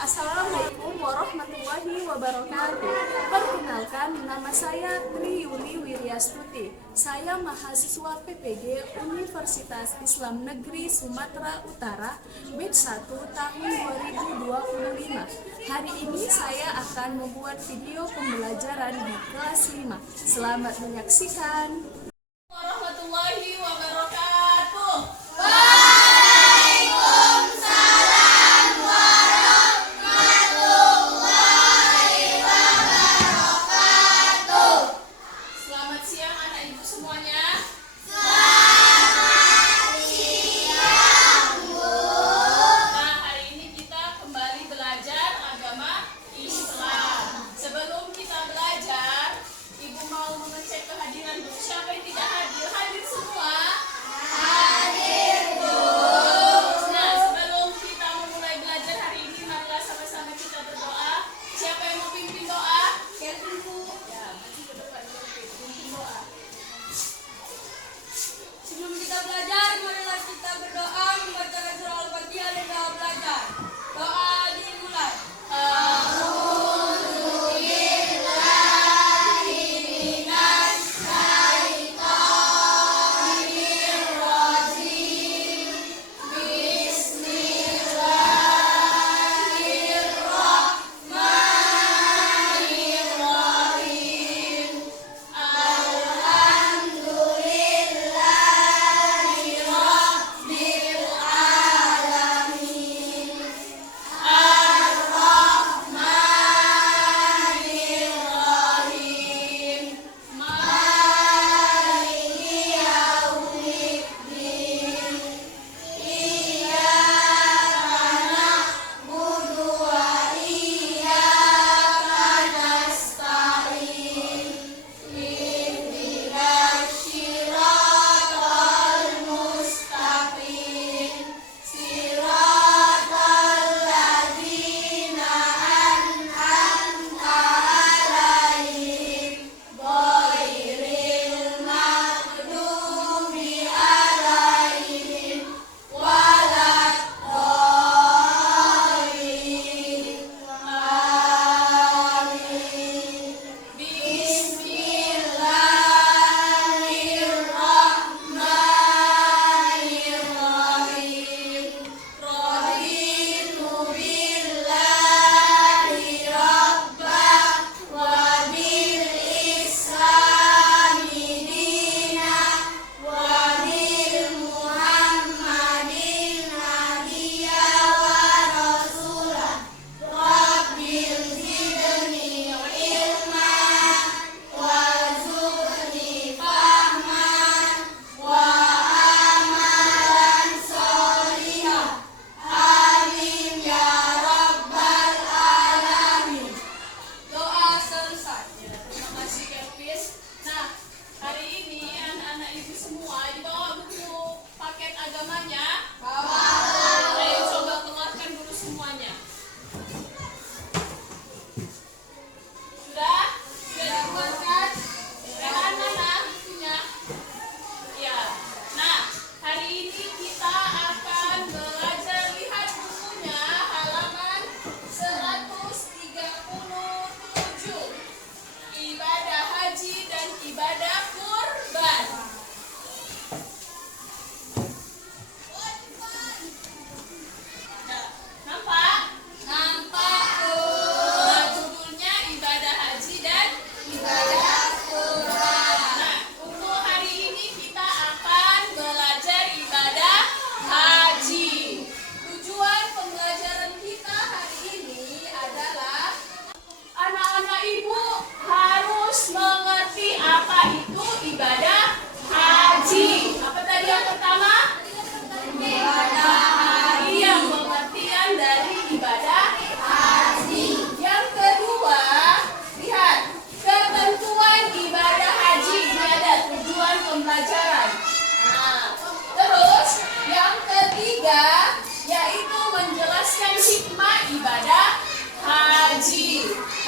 Assalamualaikum warahmatullahi wabarakatuh. Perkenalkan, nama saya Tri Yuli Wiryastuti. Saya mahasiswa PPG Universitas Islam Negeri Sumatera Utara, batch 1 tahun 2025. Hari ini saya akan membuat video pembelajaran di kelas 5. Selamat menyaksikan. Warahmatullahi wabarakatuh.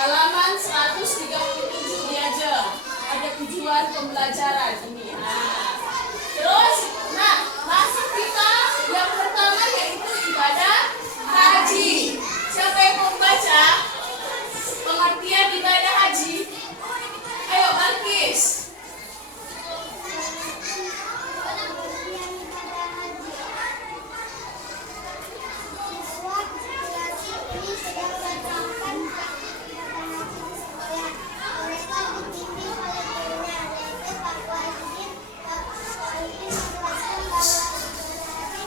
Halaman 137 nih aja. Ada tujuan pembelajaran ini. Terus, masuk kita yang pertama yaitu ibadah haji. Siapa yang mau ini sedang melaksanakan ibadah haji di sekolah. Mereka dibimbing oleh gurunya, yaitu Pak Wahidin. Pak Wahidin menjelaskan bahwa ibadah haji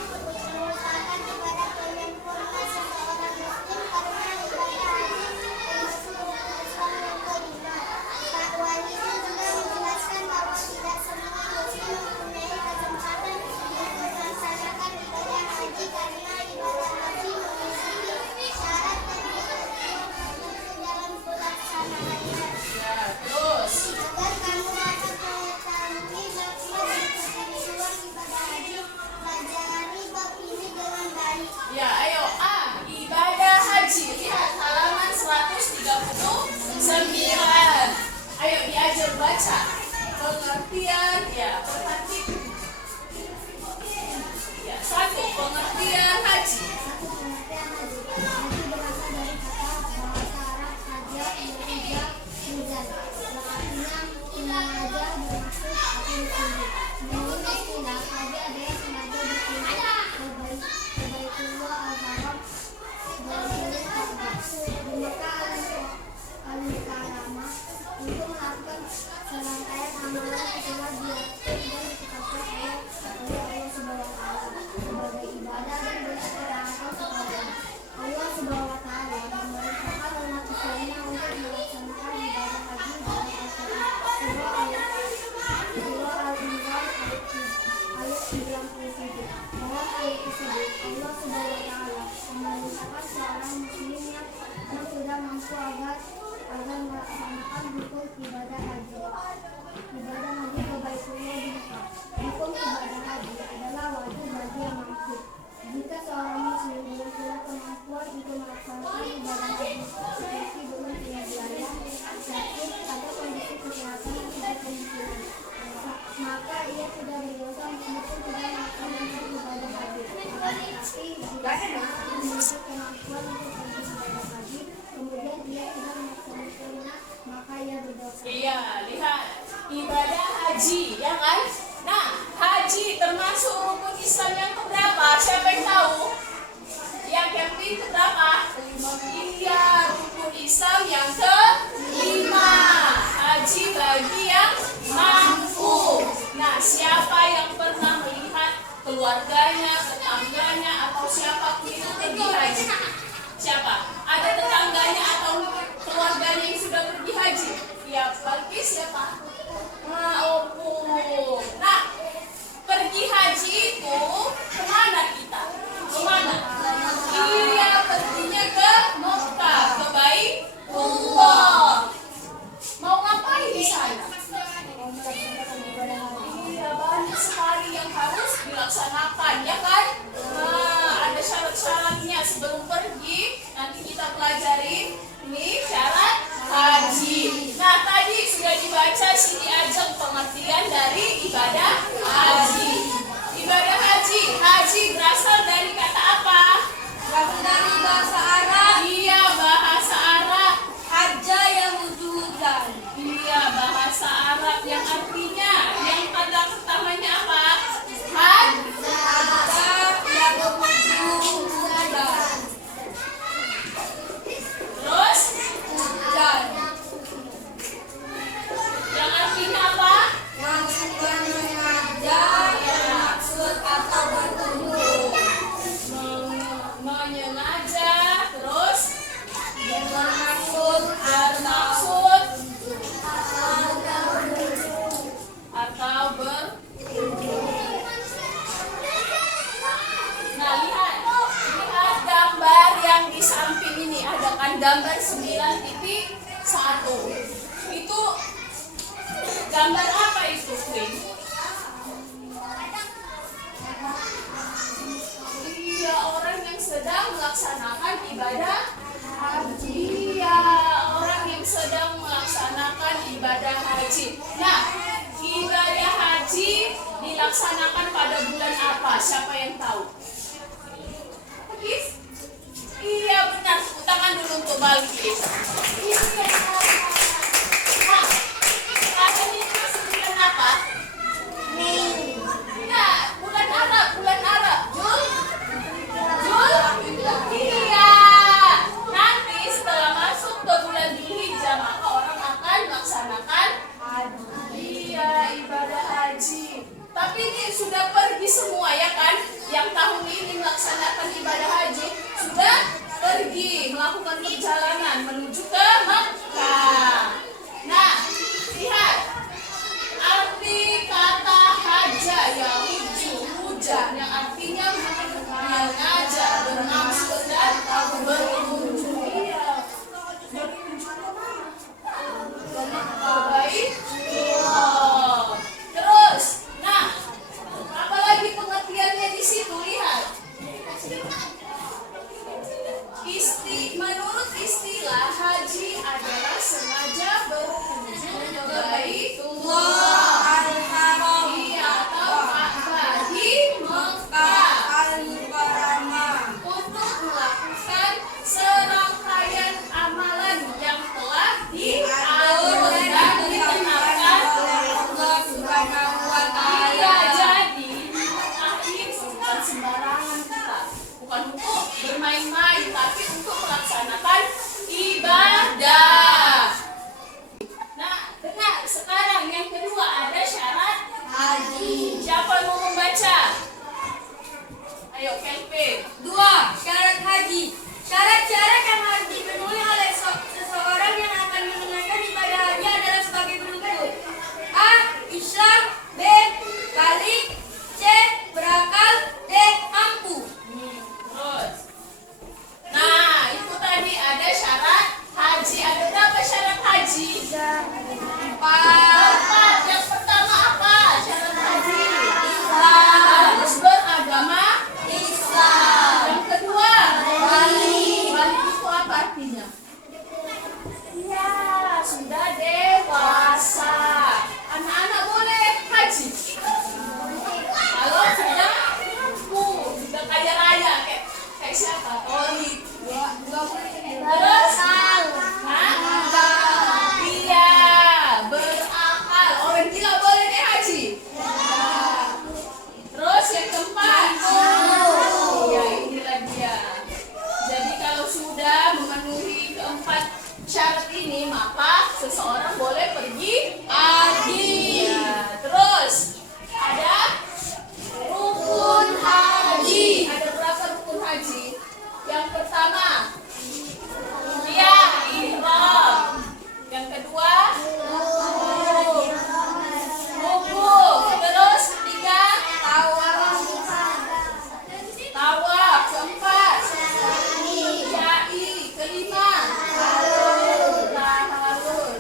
merupakan ibadah penyempurna seseorang muslim karena ibadah haji termasuk rukun Islam yang kelima. Pak Wahidin juga menjelaskan bahwa tidak semua muslim mempunyai kesempatan untuk melaksanakan ibadah haji karena ibadah haji memiliki syarat dan ketentuan dalam pelaksanaannya. Ya, terus. Agar kamu dapat mengetahui bab dan ketentuan ibadah haji, pelajari bab ini dengan baik. Ya, ayo A. Ibadah haji. Lihat halaman 139. Ayo diajar baca. Pengertian, ya, perhatikan. Ya, 1. Pengertian haji. Pengertian haji. Haji berasal dari kata bahasa Arab haja, berhijab, muzan. Yang artinya mengajar bermaksud akan berkunjung. Menurut istilah, haji adalah sengaja berkunjung ke Baitullah al-Haram dan Masjidil Ka'bah di Mekah al-Mukarramah untuk melakukan serangkaian amalan setelah diatur dan ditetapkan oleh Allah Subhanahu wa Ta'ala sebagai ibadah dan beristirahat kepada Allah Subhanahu wa Ta'ala memerintahkan umat Islamnya untuk melaksanakan ibadah haji dalam Al-Quran. Surah Al-Imran ayat 97. Dalam ayat tersebut Allah Subhanahu wa Ta'ala memerintahkan seorang muslim yang sudah mampu agar melaksanakan rukun ibadah haji. Ibadah haji ke Baitullah di Mekah. Rukun ibadah haji adalah wajib bagi yang mampu. Jika seorang muslim belum punya kemampuan untuk melaksanakan ibadah haji, seperti belum punya biaya, sakit, atau kondisi kesehatan yang tidak memungkinkan, maka ia sudah berdosa meskipun tidak melaksanakan ibadah haji. Tetapi jika seorang memiliki kemampuan untuk pergi ibadah haji, kemudian ia tidak melaksanakannya, maka ia berdosa. Iya, lihat ibadah haji, ya kan? Nah, haji termasuk rukun Islam yang keberapa? Siapa yang tahu? Yang keberapa? Iya, rukun Islam yang kelima. Haji bagi yang mampu. Nah, siapa yang pernah melihat keluarganya, tetangganya, atau siapapun itu pergi haji? Siapa? Ada tetangganya atau keluarganya yang sudah pergi haji? Ya, pergi siapa? Nah, opung. Nah, pergi haji itu kemana kita? Kemana? Iya, perginya ke Mekah, ke Baitullah. Mau ngapain di sana? Iya, banyak sekali yang harus dilaksanakan, ya kan? Nah, ada syarat-syaratnya sebelum pergi. Nanti kita pelajari ini syarat haji. Nah, tadi sudah dibaca Siti Ajeng pengertian dari ibadah haji. Ibadah haji, haji berasal dari kata apa? Dari bahasa Arab, Iya, bahasa Arab. haja yang wujudan. Iya, bahasa Arab yang artinya yang kata pertamanya apa? Haji. Haja yang wujudan. Terus Dan yang artinya apa? maksudnya mengajar yang maksud atau bertujuan. Menyengaja. Terus Bermaksud bermaksud atau ber. Nah, lihat gambar yang di samping ini. Ada kan gambar 9.1. Itu gambar apa itu, Queen? Iya, orang yang sedang melaksanakan ibadah haji. Iya, orang yang sedang melaksanakan ibadah haji. Nah, ibadah haji dilaksanakan pada bulan apa? Siapa yang tahu? Please? Iya, benar. Tepuk tangan dulu untuk Balkis. Iya. Nah, ada ini masih bulan apa? Mei. Nah, bulan Arab. Jul. Iya. melakukan perjalanan menuju ke Mekah. Nah, lihat arti kata haja yahuju hujan yang artinya mengajar, bermaksud dan berkunjung. Iya, berkunjung ke Mekah. Baik. Oh. Terus, nah, apalagi pengertiannya di situ, lihat. Menurut istilah haji adalah sengaja berkunjung ke Baitullah Al-Haram iya, atau Ka'bah di Mekah Al-Mukarramah untuk melakukan serangkaian amalan yang telah diatur dan ditetapkan oleh Allah Subhanahu wa Iya, Ta'ala. jadi Mekah ini bukan sembarangan kita, bukan untuk bermain-main, tapi untuk melaksanakan ibadah. Nah, dengar sekarang yang kedua ada syarat haji. Siapa yang mau membaca? Ayo, Kelvin. 2. Syarat haji. Syarat-syarat yang harus dipenuhi oleh seseorang yang akan menunaikan ibadah haji adalah sebagai berikut. A. Islam. B. Balik. C. Berakal. D. Mampu. Terus. Nah, itu tadi ada syarat haji. Ada berapa syarat haji? 4. Yang pertama apa? Syarat haji. Harus beragama Islam. Yang kedua, Balik. balik itu apa artinya? Ya, sudah dewasa. Anak-anak boleh haji. Kalau sudah mampu, sudah kaya raya kayak siapa? Oli. Terus, hah? Iya, berakal. Orang gila boleh deh haji. Terus yang keempat, ya inilah dia. Jadi kalau sudah memenuhi keempat syarat ini, maka seseorang boleh pergi haji. Ya, terus ada rukun haji. Ada berapa rukun haji? Yang pertama, ya ihram. Yang kedua, wukuf. Terus ketiga, tawaf. Keempat, syai. Kelima, tahalul.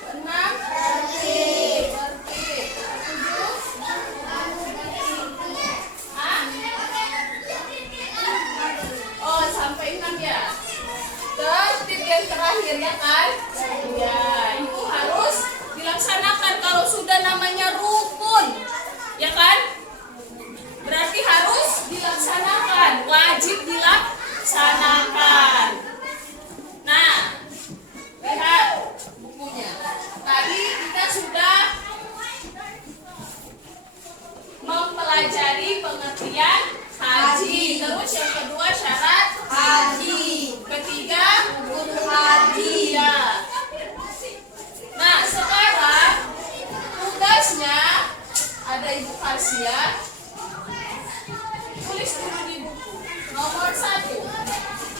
Keenam, tertib. Ketujuh, hah? Oh, sampai 6 ya. Tertib yang terakhir ya kan? Ya, itu harus dilaksanakan kalau sudah namanya rukun. Ya kan? Berarti harus dilaksanakan, wajib dilaksanakan. Nah, lihat bukunya. Tadi kita sudah mempelajari pengertian haji. Terus yang kedua syarat Haji. ketiga Rukun haji. ya. Nah, sekarang tugasnya ada Ibu Karsia. Tulis dulu di buku. Nomor 1.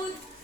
Daud.